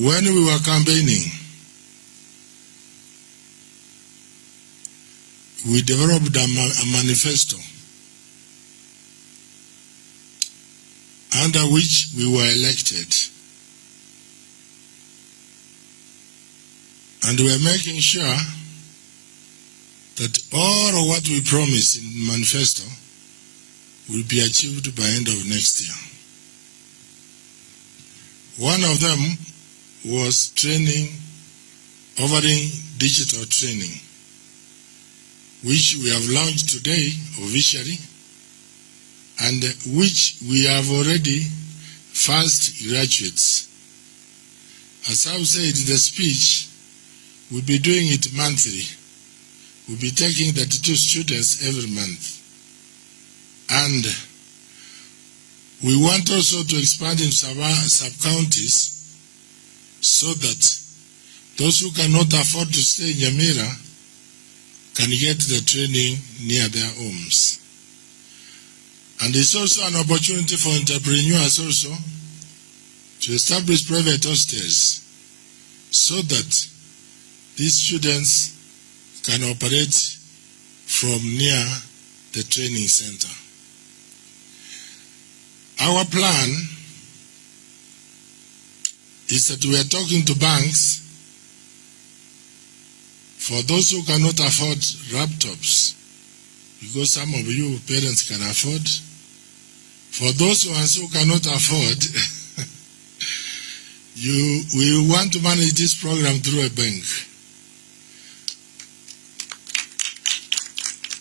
when we were campaigning, we developed a manifesto under which we were elected. And we are making sure that all of what we promised in the manifesto will be achieved by end of next year. One of them was training, offering digital training, which we have launched today officially, and which we have already first graduates. As I've said in the speech, we'll be doing it monthly. We'll be taking 32 students every month. And we want also to expand in sub-counties so that those who cannot afford to stay in Nyamira can get the training near their homes. And it's also an opportunity for entrepreneurs also to establish private hostels so that these students can operate from near the training center. Our plan is that we are talking to banks for those who cannot afford laptops, because some of you parents can afford. For those who cannot afford, we want to manage this program through a bank.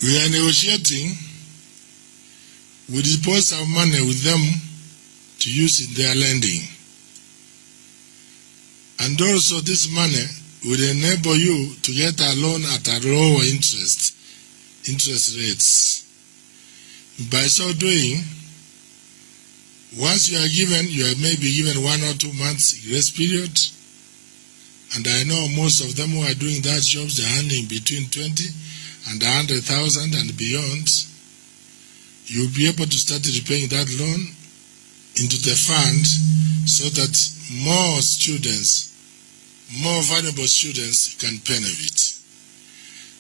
We are negotiating. We deposit our money with them to use in their lending. And also this money will enable you to get a loan at a lower interest rates. By so doing, once you may be given 1 or 2 months grace period, and I know most of them who are doing that jobs, they're earning between 20 and 100,000 and beyond. You'll be able to start repaying that loan into the fund so that more students, more valuable students can benefit.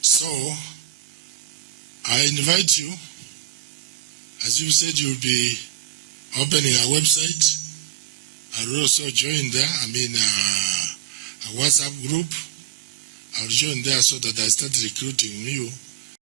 So, I invite you, as you said, you'll be opening a website. I will also join there, a WhatsApp group. I'll join there so that I start recruiting you